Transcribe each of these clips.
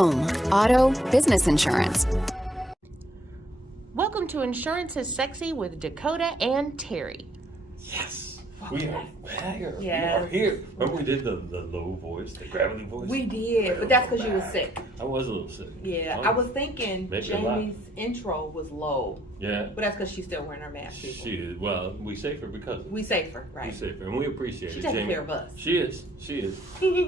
home, auto, business insurance. Welcome to Insurance is Sexy with Dakota and Terry. Yes, we are here. Yes. We are here. Remember we did the low voice, the gravelly voice? We did, but that's because you were sick. I was a little sick. Yeah, I was thinking Maybe Jamie's intro was low. Yeah. But that's because she's still wearing her mask. People. She is. Well, we safe her because of it. We safer, right? We safe her, and we appreciate She's it, taking Jamie. care of us. She is.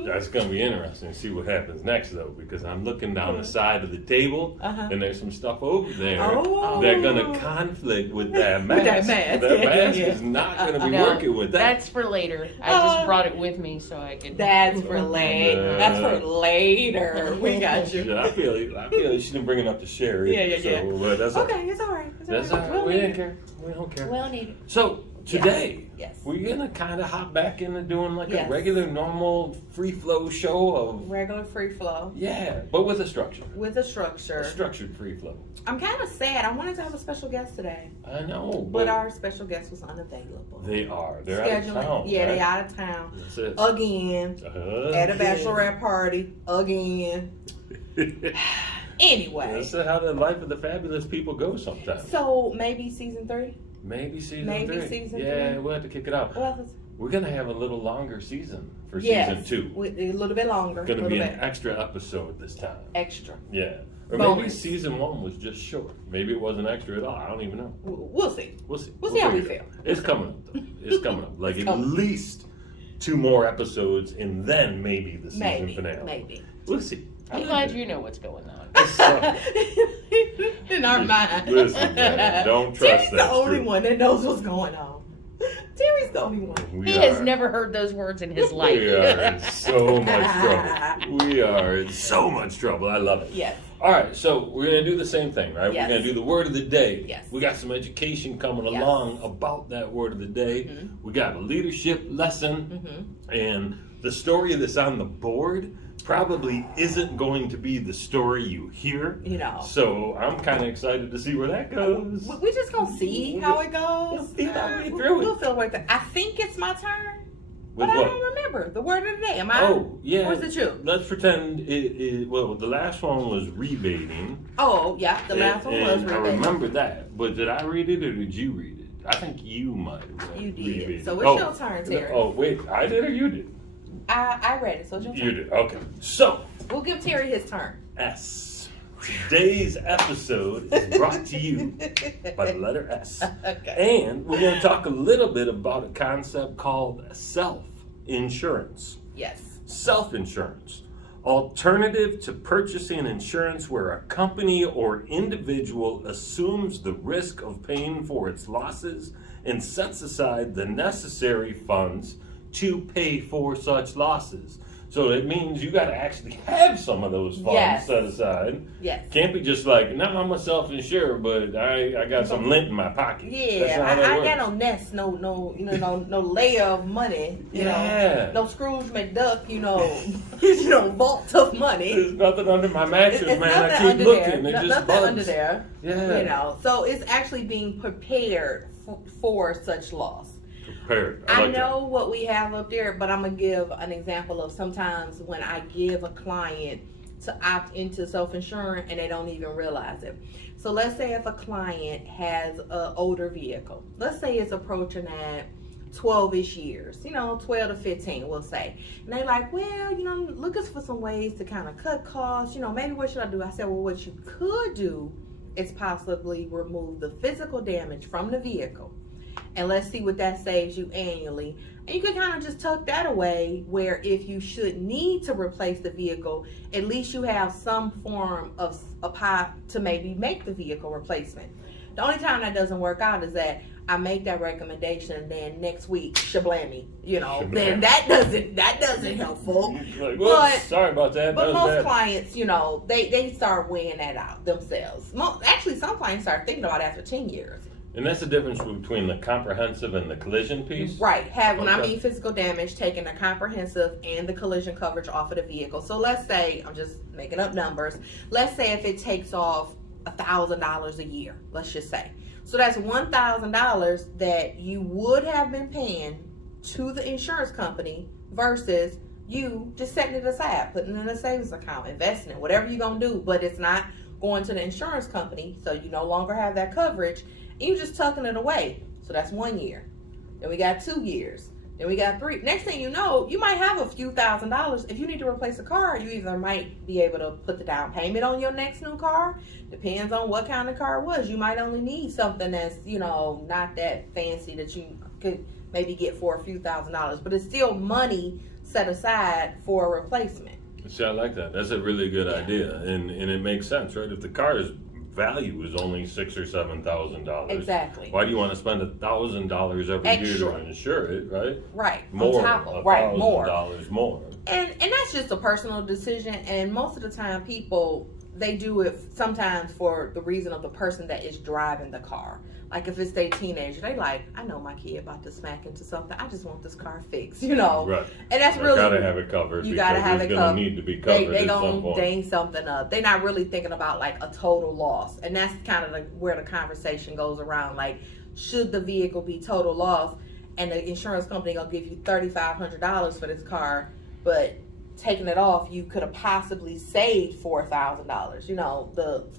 That's going to be interesting to see what happens next, though, because I'm looking down the side of the table, and there's some stuff over there that's going to conflict with that mask. With that mask. That mask is not going to be working with that. That's for later. I just brought it with me so I could. That's for later. That's for later. We got you. Yeah, I feel like she didn't bring it up to share it. Yeah. But that's Okay, it's all right. That's all right. We didn't care. We don't care. We don't need it. So today, Yes. we're gonna kind of hop back into doing like a Yes. regular, normal, free flow show of Regular free flow. but with a structure. With a structure. A structured free flow. I'm kind of sad. I wanted to have a special guest today. I know, But our special guest was unavailable. they are. They're out of town. Yeah, right? they out of town. That's it. Again. At a bachelorette party. Again. Anyway. That's how the life of the fabulous people goes sometimes. So maybe season 3? Maybe season Maybe 3. season Yeah, 3. we'll have to kick it out. Well, We're gonna have a little longer season for yes, season 2. A little bit longer. Gonna be bit an extra episode this time. extra. Yeah. Or Bonus. maybe season 1 was just short. Maybe it wasn't extra at all. I don't even know. We'll see. We'll see. We'll see how we figure it feel. out. It's coming up, though. It's coming up. Like It's at coming. least 2 more episodes, and then maybe the season finale. Maybe. We'll see. I'm glad you know what's going on. In our mind. Listen, man, don't trust Terry's that. the only script. one that knows what's going on. Terry's the only one. He has never heard those words in his life. We are in so much trouble. We are in so much trouble. I love it. Yes. All right, so we're going to do the same thing, right? Yes. We're going to do the word of the day. Yes. We got some education coming Yes. along about that word of the day. Mm-hmm. We got a leadership lesson. And the story that's on the board probably isn't going to be the story you hear. You know. So I'm kind of excited to see where that goes. We're just going to see how it goes. We'll see how we through it. We'll feel like that. I think it's my turn. With But what? I don't remember. The word of the day. Am I? Oh, yeah. Or is it you? Let's pretend well, the last one was rebating. Oh, yeah. The last one was and I rebating. remember that. But did I read it or did you read it? I think you might have read You did. rebating. So it's your turn, Terry. Oh, wait. I did or you did? I read it, so it's your turn. You did. Okay. So, We'll give Terry his turn. S. Today's episode is brought to you by the letter S. Okay. And we're going to talk a little bit about a concept called self-insurance. Yes. Self-insurance. Alternative to purchasing insurance where a company or individual assumes the risk of paying for its losses and sets aside the necessary funds to pay for such losses. So it means you got to actually have some of those funds Yes. set aside. Yes. Can't be just like, no, I'm a self-insured, but I got some lint in my pocket. That's Yeah, not how I that got works. no nest, no layer of money, Yeah. no Scrooge McDuck, vault of money. There's nothing under my mattress, It's man. I nothing keep under looking. there. It just Nothing bugs. under there. Yeah. So it's actually being prepared for such loss. Prepared. I like know what we have up there, but I'm gonna give an example of sometimes when I give a client to opt into self-insurance and they don't even realize it. So let's say if a client has an older vehicle, let's say it's approaching at 12-ish years, 12 to 15, we'll say. And they like, well, looking for some ways to kind of cut costs, maybe what should I do? I said, well, what you could do is possibly remove the physical damage from the vehicle. And let's see what that saves you annually. And you can kind of just tuck that away where if you should need to replace the vehicle, at least you have some form of a pie to maybe make the vehicle replacement. The only time that doesn't work out is that I make that recommendation, then next week, shablammy, then that doesn't helpful. Like, well, sorry about that. But that most bad. clients, they start weighing that out themselves. Actually, some clients start thinking about it after 10 years. And that's the difference between the comprehensive and the collision piece? Right. When I Okay. mean physical damage, taking the comprehensive and the collision coverage off of the vehicle. So let's say, I'm just making up numbers, let's say if it takes off $1,000 a year, let's just say. So that's $1,000 that you would have been paying to the insurance company versus you just setting it aside, putting it in a savings account, investing it, whatever you're going to do, but it's not going to the insurance company, so you no longer have that coverage, and you're just tucking it away. So that's 1 year. Then we got 2 years. Then we got 3. Next thing you know, you might have a few $1,000s. If you need to replace a car, you either might be able to put the down payment on your next new car. Depends on what kind of car it was. You might only need something that's, not that fancy that you could maybe get for a few $1,000s. But it's still money set aside for a replacement. See, I like that. That's a really good idea. And it makes sense, right? If the car's value is only $6,000 or $7,000. Exactly. Why do you want to spend $1,000 every year to insure it, right? Right. More. On top of, right, more. $1,000 more. And that's just a personal decision. And most of the time, people, they do it sometimes for the reason of the person that is driving the car. Like if it's their teenager, they like, I know my kid about to smack into something. I just want this car fixed, Right. And that's really, you gotta have it covered. You gotta have it covered. It's gonna need to be covered. They at gonna some point. dang something up. They're not really thinking about like a total loss, and that's kind of like where the conversation goes around. Like, should the vehicle be total loss, and the insurance company gonna give you $3,500 for this car, but taking it off, you could have possibly saved $4,000.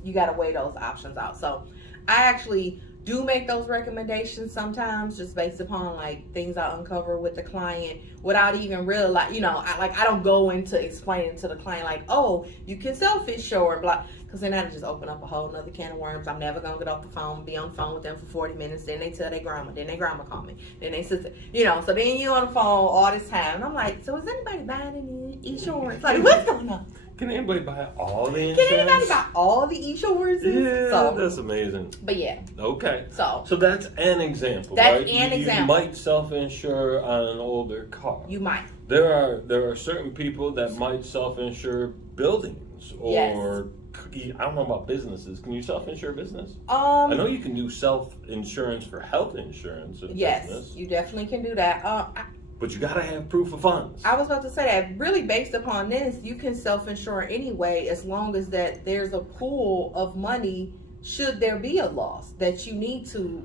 You got to weigh those options out. So I actually do make those recommendations sometimes, just based upon like things I uncover with the client without even realize, I don't go into explaining to the client like, oh, you can self-insure, blah, because then that'll just open up a whole nother can of worms. I'm never gonna get off the phone, be on the phone with them for 40 minutes. Then they tell their grandma, then their grandma call me, then they sister, so then you on the phone all this time, and I'm like, so is anybody buying any insurance? Like, what's going on? Can anybody buy all the insurance? Can anybody buy all the insurances? Yeah, that's amazing. But yeah. Okay. So that's an example, that's right? an You example. might self-insure on an older car. You might. There are certain people that might self-insure buildings or I don't know about businesses. Can you self-insure business? I know you can do self-insurance for health insurance in yes, business. you definitely can do that. But you gotta have proof of funds. I was about to say that really based upon this, you can self-insure anyway as long as that there's a pool of money should there be a loss that you need to,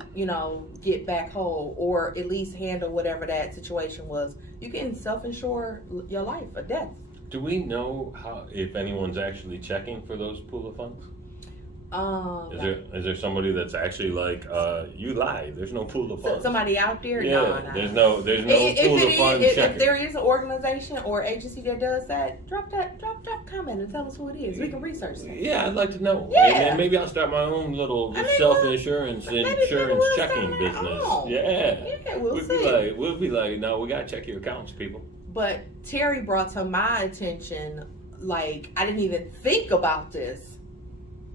get back whole or at least handle whatever that situation was. You can self-insure your life or death. Do we know if anyone's actually checking for those pool of funds? Is there somebody that's actually like, you lied? There's no pool of funds. Somebody out there? Yeah, No. there's no pool of funds. If there is an organization or agency that does that, drop comment and tell us who it is. We can research that. Yeah, I'd like to know. Yeah. And maybe I'll start my own little self-insurance checking business. Yeah, we'll see. We'll be like, no, we gotta check your accounts, people. But Terry brought to my attention, like, I didn't even think about this.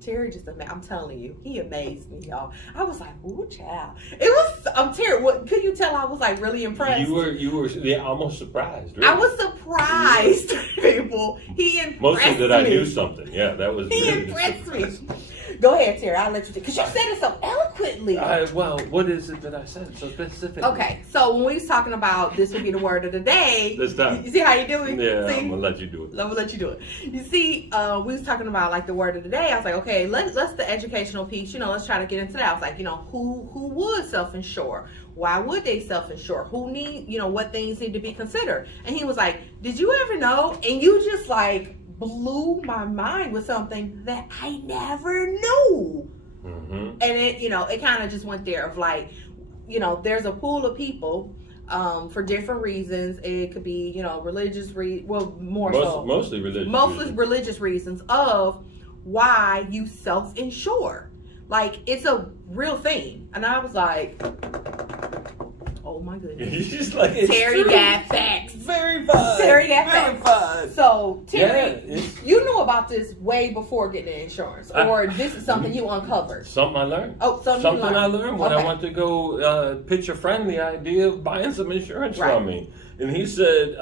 Terry I'm telling you, he amazed me, y'all. I was like, ooh, child. Terry, could you tell I was like really impressed? You were almost surprised, really. I was surprised, people. He impressed me. Mostly that I knew something. Yeah, that was He impressed me. Go ahead, Terry. I'll let you do because you said it so eloquently. Well, what is it that I said so specifically? Okay, so when we was talking about this would be the word of the day. This time. You see how you doing? Yeah, see? I'm gonna let you do it. I'm gonna let you do it. You see, we was talking about like the word of the day. I was like, okay, let's the educational piece. Let's try to get into that. I was like, who would self-insure? Why would they self-insure? Who need, what things need to be considered? And he was like, did you ever know? And you just like blew my mind with something that I never knew. Mm-hmm. And it, it kind of just went there of like, there's a pool of people for different reasons. It could be, religious mostly religious reasons of why you self-insure. Like, it's a real thing. And I was like, oh my goodness. Just like Terry got facts. Verified. Terry got facts. So, Terry, you knew about this way before getting insurance, or this is something you uncovered? Something I learned. Oh, something I learned when I went to go pitch a friend the idea of buying some insurance from me. And he said,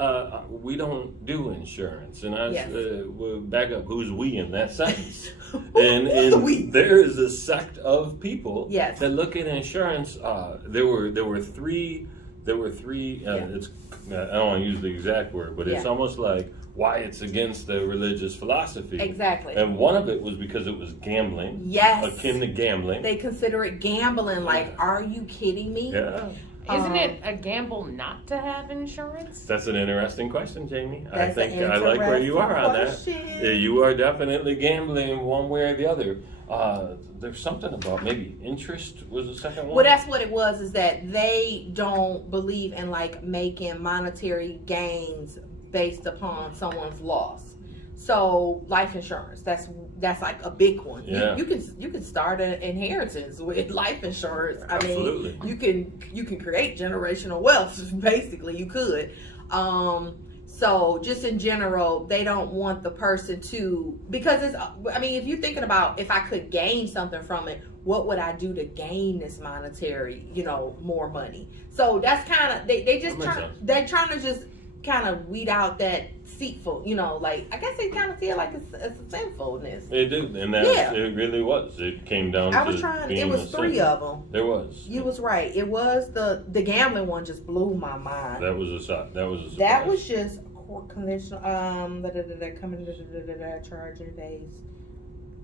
we don't do insurance. And I said, well, back up, who's we in that sentence? and there is a sect of people that look at insurance. There were three. It's, I don't want to use the exact word, but it's almost like why it's against the religious philosophy. Exactly. And one of it was because it was gambling. Yes. Akin to gambling. They consider it gambling. Like, are you kidding me? Yeah. Isn't it a gamble not to have insurance? That's an interesting question, Jamie. I That's think an I like where you are on that. interesting question. Yeah, you are definitely gambling one way or the other. There's something about maybe interest was the second one. Well, that's what it was, is that they don't believe in like making monetary gains based upon someone's loss. So life insurance, that's like a big one. Yeah. You can start an inheritance with life insurance. I Absolutely. mean, you can create generational wealth. Basically, you could. So just in general, they don't want the person to, because it's, I mean, if you're thinking about if I could gain something from it, what would I do to gain this monetary, more money? So that's kind of, they're trying to just kind of weed out that deceitful, like, I guess they kind of feel like it's a sinfulness. It did, and it really was. It came down it was three of them. There was. You was right. It was the gambling one just blew my mind. That was a shock. That was a surprise. That was just conventional, charging base.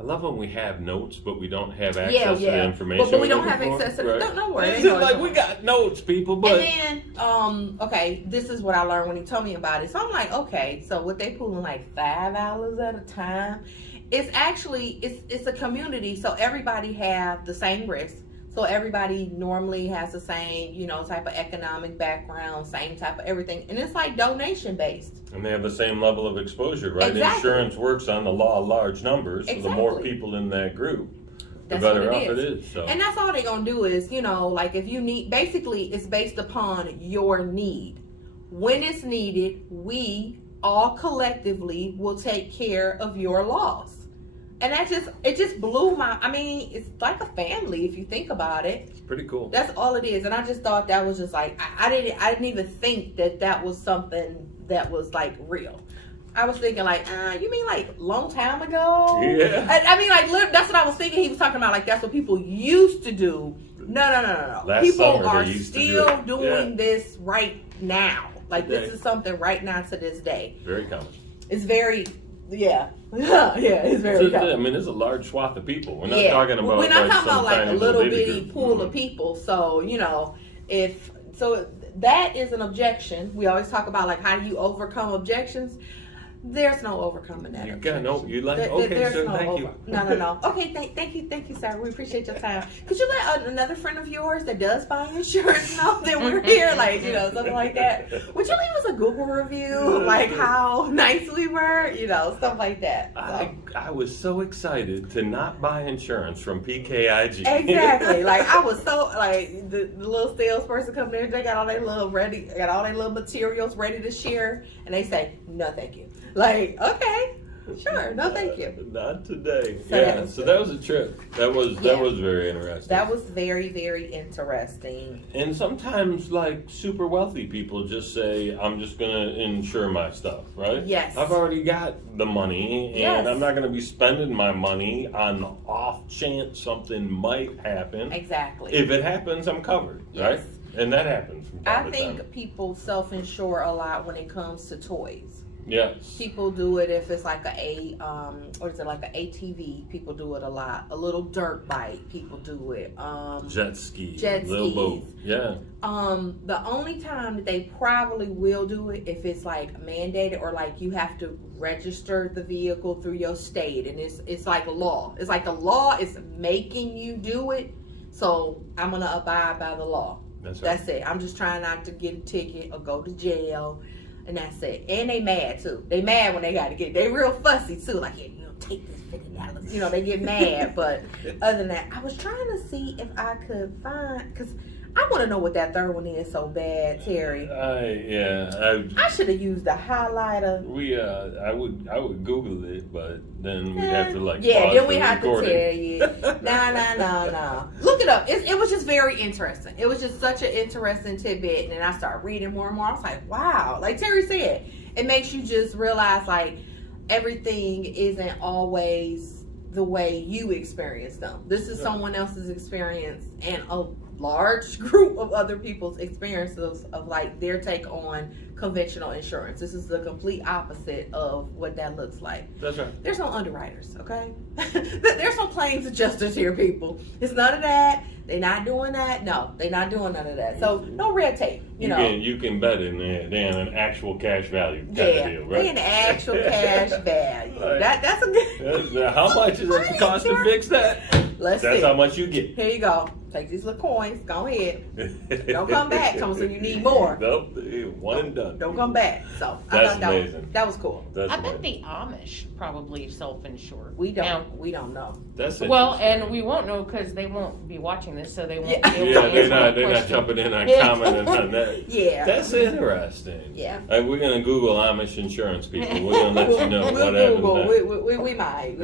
I love when we have notes, but we don't have access to the information. But we don't have access to right? Don't worry. It's like we got notes, people, but. And then, okay, this is what I learned when he told me about it. So I'm like, okay, so what they pulling like $5 at a time? It's actually, it's a community, so everybody have the same risk. So everybody normally has the same, type of economic background, same type of everything. And it's like donation based. And they have the same level of exposure, right? Exactly. Insurance works on the law of large numbers. So the more Exactly. people in that group, the That's better what off it it is. is. So. And that's all they're going to do is, like if you need, basically it's based upon your need. When it's needed, we all collectively will take care of your loss. And it just blew it's like a family if you think about it. It's pretty cool. That's all it is. And I just thought that was just like, I didn't even think that was something that was like real. I was thinking like, you mean like long time ago? Yeah. I mean like, that's what I was thinking. He was talking about like, that's what people used to do. No. Last People summer, are they used to still do it. doing this right now. Like Today. This is something right now to this day. Very common. It's very, yeah, it's very common. I mean, there's a large swath of people. We're not Yeah. talking about. We're not like, talking about some like a tiny little baby bitty group. pool of people. So that is an objection. We always talk about like how do you overcome objections. There's no overcoming that. You got no. You like There- okay, there's sir. no Thank you. No. Okay, thank you, sir. We appreciate your time. Could you let another friend of yours that does buy insurance know that we're here, like something like that? Would you leave us a Google review, like how nice we were, stuff like that. So. I was so excited to not buy insurance from PKIG. Exactly. Like I was so like the little salesperson come there, they got all their little materials ready to share, and they say no, thank you. Like okay. Sure. No, thank you. Not today. So that was a trip. That was very interesting. That was very, very interesting. And sometimes, like super wealthy people just say, "I'm just gonna insure my stuff," right? Yes. I've already got the money, and Yes. I'm not gonna be spending my money on the off chance something might happen. Exactly. If it happens, I'm covered, right? Yes. And that happens from time I to think time. people self-insure a lot when it comes to toys. Yes. People do it if it's like like an ATV. People do it a lot. A little dirt bike. People do it. Jet ski. skis. Little boat. Yeah. The only time that they probably will do it if it's like mandated or like you have to register the vehicle through your state, and it's like a law. It's like the law is making you do it. So I'm gonna abide by the law. That's right. That's it. I'm just trying not to get a ticket or go to jail. And that's it. And they mad too. They mad when they gotta get. They real fussy too. Like, yeah, take this $50. They get mad. But other than that, I was trying to see if I could find, because I want to know what that third one is so bad, Terry. I should have used the highlighter. I would Google it, but then we'd have to pause then we the have to recording. tell you. No. Look it up. It was just very interesting. It was just such an interesting tidbit, and then I started reading more and more. I was like, wow. Like Terry said, it makes you just realize like everything isn't always the way you experience them. This is someone else's experience, and large group of other people's experiences of like their take on conventional insurance. This is the complete opposite of what that looks like. That's right. There's no underwriters, okay? There's no claims adjusters here, people. It's none of that. They're not doing that. No, they're not doing none of that. So no red tape. You know, you can bet in an actual cash value kind of deal, right? They in actual cash value. Right. That's a good. How much is it cost to fix that? That's see. How much you get. Here you go. Take these little coins. Go ahead. Don't come back. Tell me so you need more. Nope. One and done. Don't come back. So That's I thought amazing. That was cool. That's I amazing. bet the Amish probably self-insure. We don't. Now, We don't know. That's well, interesting. and we won't know because they won't be watching this, so they won't. Yeah. Be able to Yeah, answer they're the not question. jumping in on Yeah. commenting on that. Yeah. That's interesting. Yeah. We're gonna Google Amish insurance people. We're gonna let you know We'll what happens. Google. next. We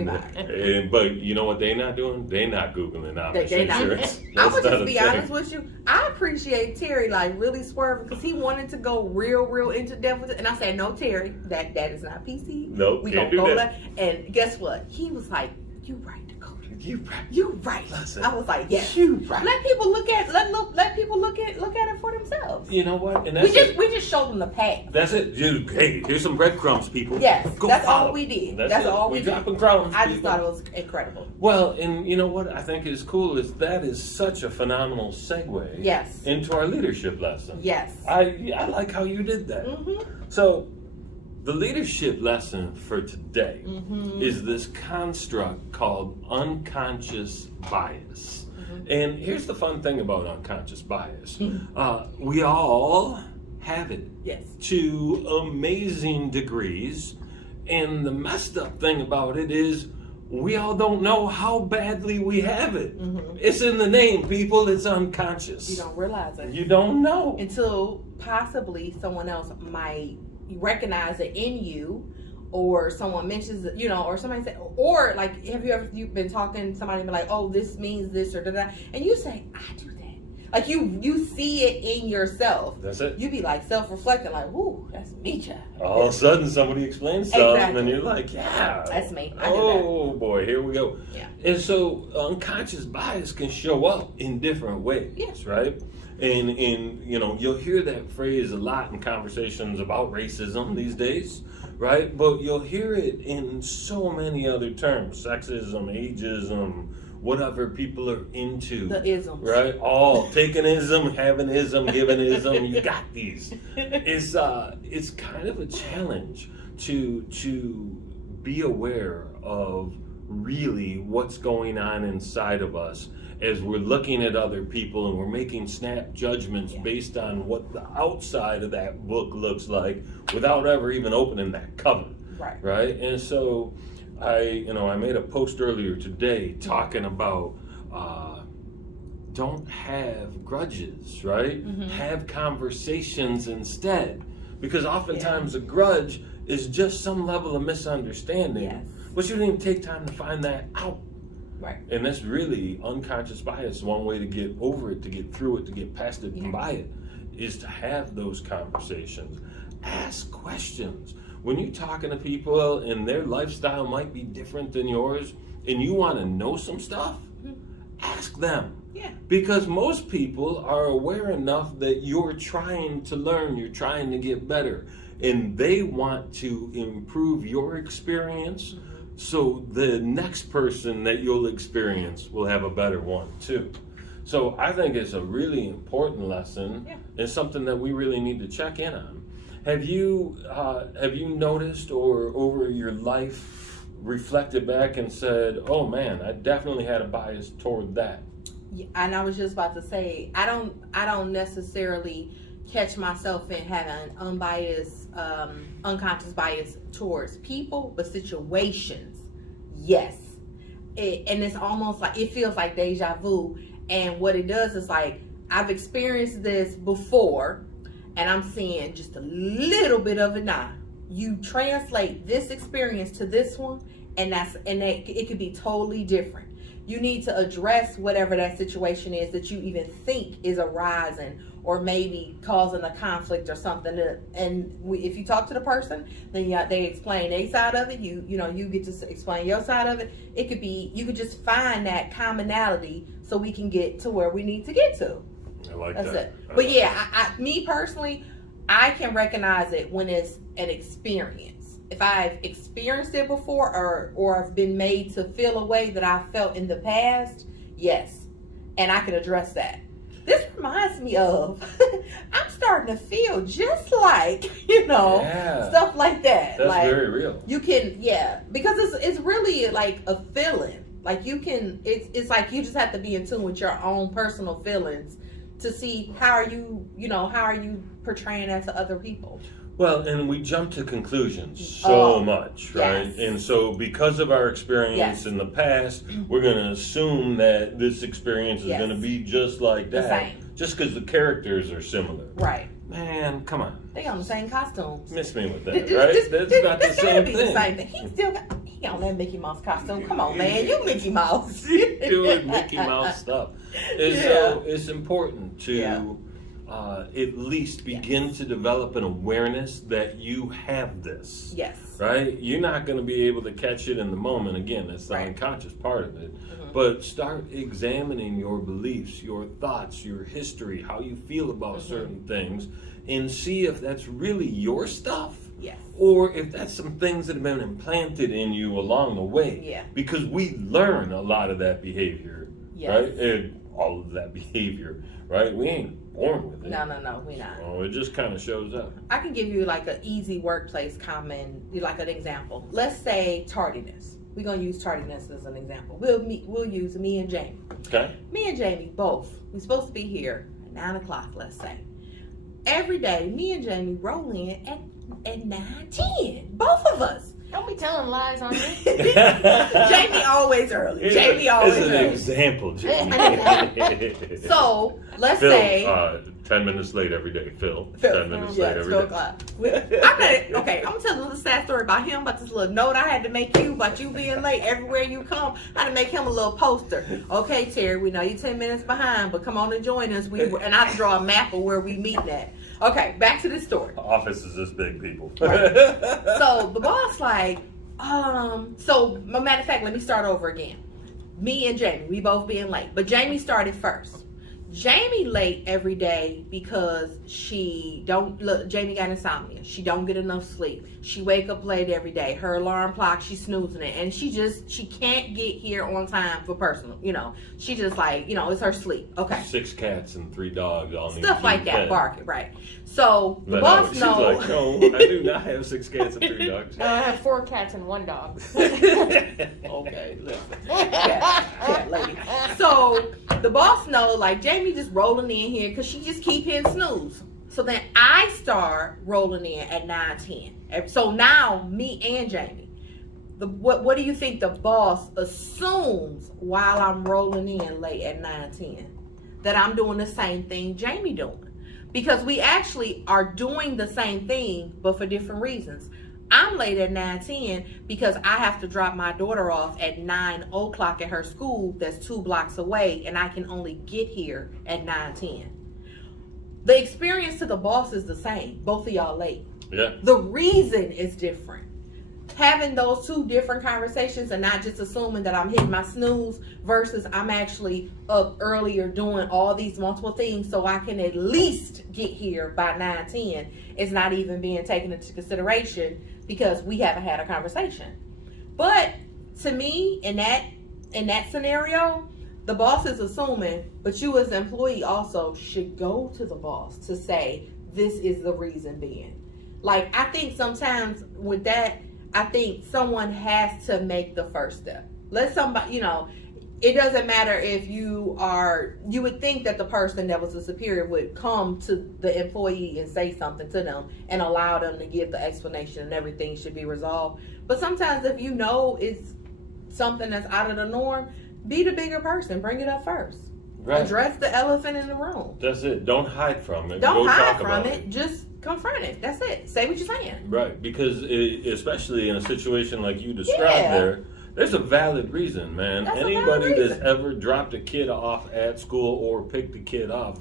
might. But you know what they're not doing? They're not Googling Amish They not. insurance. I'm That's gonna not just a be thing. honest with you. I appreciate Terry like really swerving because he wanted to go real into depth with it, and I said, "No, Terry, that is not PC. Nope, we can't gonna do go that." And guess what? He was like, "You right, Dakota. You right. You right." Listen. I was like, "Yes, You right. Let people look at let people look at it for themselves. You know what? And We that's it. just showed them the path. That's it. Hey, here's some breadcrumbs, people. Yes, Go that's follow. all we did. That's That's it. all we did. dropping crumbs. I just people. thought it was incredible. Well, and you know what I think is cool is that is such a phenomenal segue Yes. into our leadership lesson. Yes. I like how you did that. Mm-hmm. So, the leadership lesson for today Mm-hmm. is this construct called unconscious bias. Mm-hmm. And here's the fun thing about unconscious bias. We all have it Yes. to amazing degrees. And the messed up thing about it is we all don't know how badly we have it. Mm-hmm. It's in the name, people. It's unconscious. You don't realize it. You don't know. Until possibly someone else might recognize it in you, or someone mentions it, or somebody said, or like, have you been talking to somebody and be like, oh, this means this or da, and you say, I do that. Like you see it in yourself. That's it. You be like self-reflecting, like, ooh, that's me, child. All of a sudden, somebody explains something, Exactly. and you're like, yeah. That's me. I do Oh, boy, here we go. Yeah. And so, unconscious bias can show up in different ways, Yeah. right? And you'll hear that phrase a lot in conversations about racism these days, right? But you'll hear it in so many other terms: sexism, ageism, whatever people are into. The isms. Right? All takenism, havingism, givenism, you got these. It's kind of a challenge to be aware of really what's going on inside of us as we're looking at other people and we're making snap judgments based on what the outside of that book looks like without ever even opening that cover. Right? And so I made a post earlier today talking about don't have grudges, right? Mm-hmm. Have conversations instead. Because oftentimes a grudge is just some level of misunderstanding. Yes. But you didn't even take time to find that out. Right. And that's really unconscious bias. One way to get over it, to get through it, to get past it and by it, is to have those conversations. Ask questions. When you're talking to people and their lifestyle might be different than yours, and you want to know some stuff, ask them. Yeah. Because most people are aware enough that you're trying to learn, you're trying to get better, and they want to improve your experience so the next person that you'll experience will have a better one too. So I think it's a really important lesson and something that we really need to check in on. Have you noticed or over your life reflected back and said, oh man, I definitely had a bias toward that? Yeah, and I was just about to say, I don't necessarily catch myself in having unbiased, unconscious bias towards people, but situations, yes. And it's almost like, it feels like deja vu. And what it does is like, I've experienced this before, and I'm seeing just a little bit of it now. You translate this experience to this one, and it could be totally different. you need to address whatever that situation is that you even think is arising or maybe causing a conflict or something. If you talk to the person, then they explain their side of it. You get to explain your side of it. It could be, you could just find that commonality so we can get to where we need to get to. I like That's that. it. But yeah, me personally, I can recognize it when it's an experience. If I've experienced it before or I've been made to feel a way that I felt in the past, yes. And I can address that. This reminds me of, I'm starting to feel just like, stuff like that. That's like, very real. You can, because it's really like a feeling. Like you can, it's like you just have to be in tune with your own personal feelings to see how are you portraying that to other people. Well, and we jump to conclusions so much, right? Yes. And so because of our experience Yes. in the past, we're going to assume that this experience is Yes. going to be just like The that. same. Just because the characters are similar. Right. Man, come on. They on the same costumes. Miss me with that, right? That's not the This same gotta be thing. the same thing. He on that Mickey Mouse costume. Come on, man. You Mickey Mouse. Doing Mickey Mouse stuff. And so it's important to at least begin to develop an awareness that you have this. Yes. Right? You're not going to be able to catch it in the moment. Again, that's the unconscious part of it. Mm-hmm. But start examining your beliefs, your thoughts, your history, how you feel about certain things, and see if that's really your stuff. Yes. Or if that's some things that have been implanted in you along the way. Yeah. Because we learn a lot of that behavior. Yes. Right? And all of that behavior. Right? We ain't born with it. No, we not. Oh, it just kind of shows up. I can give you like an easy workplace comment, like an example. Let's say tardiness. We're gonna use tardiness as an example. We'll use me and Jamie. Okay. Me and Jamie both. We're supposed to be here at 9:00. Let's say every day. Me and Jamie roll in at 9:10. Both of us. Don't be telling lies on me. Jamie always early. Jamie always It's an early. example, Jamie. So let's Phil, say 10 minutes late every day. Phil 10 minutes late every day. I'm gonna tell a little sad story about him, about this little note I had to make you about you being late everywhere you come. I had to make him a little poster. Okay, Terry, we know you're 10 minutes behind, but come on and join us. And I draw a map of where we meeting at. Okay, back to the story. Office is this big, people. Right. So the boss so matter of fact, let me start over again. Me and Jamie, we both being late, but Jamie started first. Jamie late every day because Jamie got insomnia. She don't get enough sleep. She wake up late every day. Her alarm clock, she's snoozing it. And she can't get here on time for personal. She just it's her sleep. Okay. 6 cats and 3 dogs all need Stuff to like be that, fed. barking, right. So the But boss she's knows. like, no, I do not have 6 cats and 3 dogs. No, I have 4 cats and 1 dog. Okay, listen. Yeah, lady. So the boss know, like, Jamie just rolling in here because she just keep hitting snooze. So then I start rolling in at 9:10. So now me and Jamie. What do you think the boss assumes while I'm rolling in late at 9:10? That I'm doing the same thing Jamie doing. Because we actually are doing the same thing, but for different reasons. I'm late at 9:10 because I have to drop my daughter off at 9:00 at her school that's 2 blocks away, and I can only get here at 9:10. The experience to the boss is the same. Both of y'all late. Yeah. The reason is different. Having those 2 different conversations and not just assuming that I'm hitting my snooze versus I'm actually up earlier doing all these multiple things so I can at least get here by 9:10 is not even being taken into consideration because we haven't had a conversation. But to me, in that scenario, the boss is assuming, but you as an employee also should go to the boss to say, this is the reason being. Like, I think sometimes with that, I think someone has to make the first step. Let somebody, it doesn't matter if you would think that the person that was the superior would come to the employee and say something to them and allow them to give the explanation and everything should be resolved. But sometimes if it's something that's out of the norm, be the bigger person. Bring it up first. Right. Address the elephant in the room. That's it. Don't hide from it. Don't Go hide talk from about it. Just confront it. That's it. Say what you're saying. Right. Because especially in a situation like you described there, There's a valid reason, man. That's a valid Anybody that's reason. ever dropped a kid off at school or picked a kid up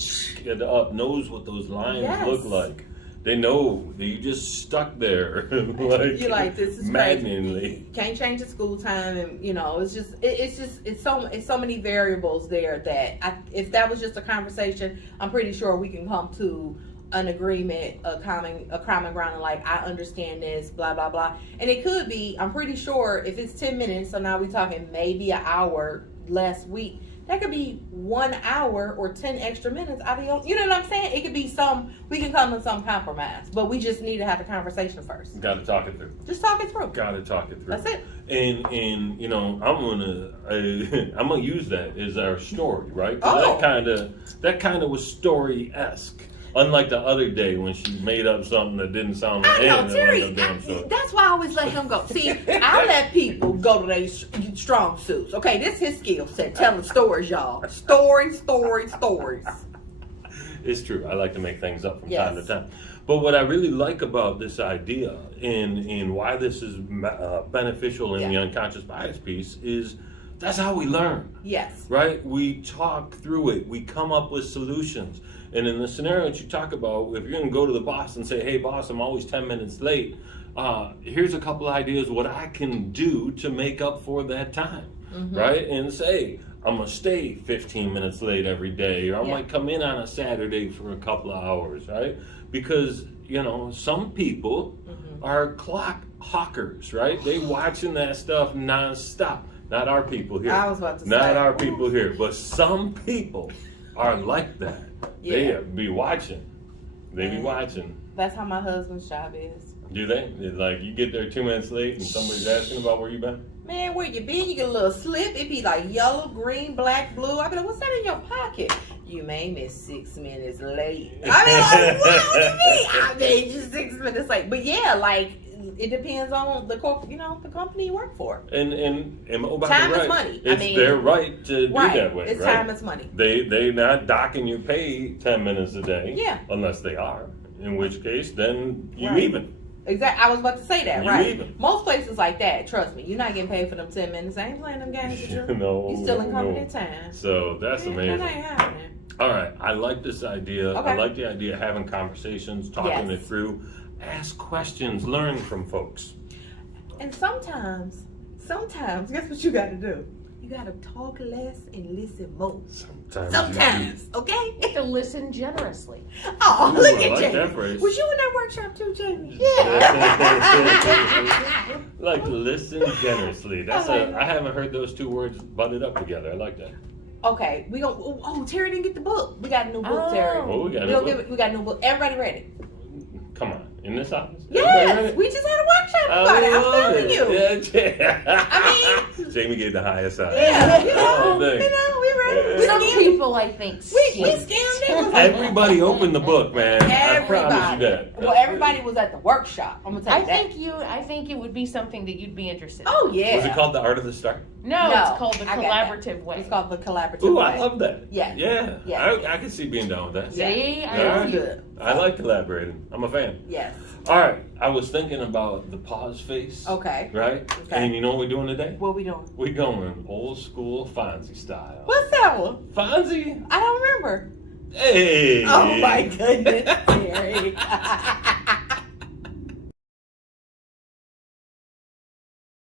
knows what those lines Yes. look like. They know that you just stuck there, like, You're like, this is maddeningly. crazy. You can't change the school time, and it's so many variables there that if that was just a conversation, I'm pretty sure we can come to an agreement, a common ground, and like, I understand this, blah blah blah. And it could be, I'm pretty sure, if it's 10 minutes, so now we're talking maybe an hour last week. That could be 1 hour or 10 extra minutes out of your, you know what I'm saying? It could be we can come to some compromise, but we just need to have the conversation first. Got to talk it through. Just talk it through. Got to talk it through. That's it. And you know, I'm gonna use that as our story, right? 'Cause that kind of was story-esque. Unlike the other day when she made up something that didn't sound like I know, anything Terry. like a damn story. That's why I always let him go. See, I let people go to their strong suits. Okay, this is his skill set, telling stories, y'all. Stories. It's true. I like to make things up from Yes. time to time. But what I really like about this idea and why this is beneficial in the unconscious bias piece is that's how we learn. Yes. Right? We talk through it. We come up with solutions. And in the scenario that you talk about, if you're going to go to the boss and say, hey, boss, I'm always 10 minutes late, here's a couple of ideas what I can do to make up for that time, right? And say, I'm going to stay 15 minutes late every day, or I might come in on a Saturday for a couple of hours, right? Because, you know, some people are clock hawkers, right? They watching that stuff nonstop. Not our people here. I was about to say. Not our people here, but some people are like that. Yeah. They be watching. They be watching. That's how my husband's job is. Do they? It's like you get there 2 minutes late and somebody's asking about where you been? Man, where you been? You get a little slip. It be like yellow, green, black, blue. I be like, what's that in your pocket? You made me 6 minutes late. I be like, what do you mean? I made you 6 minutes late. But yeah, like, it depends on the the company you work for. And oh, by Time the is way, money. It's their right to do that way, It's right? time is money. They not docking your pay 10 minutes a day. Yeah. Unless they are. In which case, then you Right. even. Exactly. I was about to say that, You right? even. Most places like that, trust me, you're not getting paid for them 10 minutes. I ain't playing them games with you. No. You still in company no. time. So that's amazing. That ain't happening. All right, I like this idea. Okay. I like the idea of having conversations, talking Yes. it through, ask questions, learn from folks. And sometimes, guess what you gotta do? You gotta talk less and listen more. Sometimes, okay? To listen generously. Oh, Ooh, look I at like Jamie. that phrase. Was you in that workshop too, Jamie? Like listen generously. That's I like I haven't heard those two words butted up together. I like that. Okay, we go. Oh, Terry didn't get the book. We got a new book, Terry. Oh, we got a We'll book. give it. We got a new book. Everybody read it? Come on, in this office. Everybody read Yes, it? we just had a workshop about it. I'm telling you. Yeah. I mean, Jamie gave the highest side. yeah, Oh, thanks. we read it. We Some scammed. people, I think, We scammed it. Everybody opened the book, man. I promise you Everybody. that. Well, everybody was at the workshop. I'm gonna tell you that. I think it would be something that you'd be interested in. Oh yeah. Was it called The Art of the Start? No, No, it's called the I got that. collaborative way. It's called the collaborative. Ooh, way. I love that. Yes. Yeah. Yes. I can see being down with that. See, Yeah. I Yeah. know It's you. good. I like collaborating. I'm a fan. Yes. All right. I was thinking about the pause face. Okay. Right? Okay. And you know what we're doing today? What we doing? We're going old school Fonzie style. What's that one? Fonzie? I don't remember. Hey! Oh my goodness, Terry.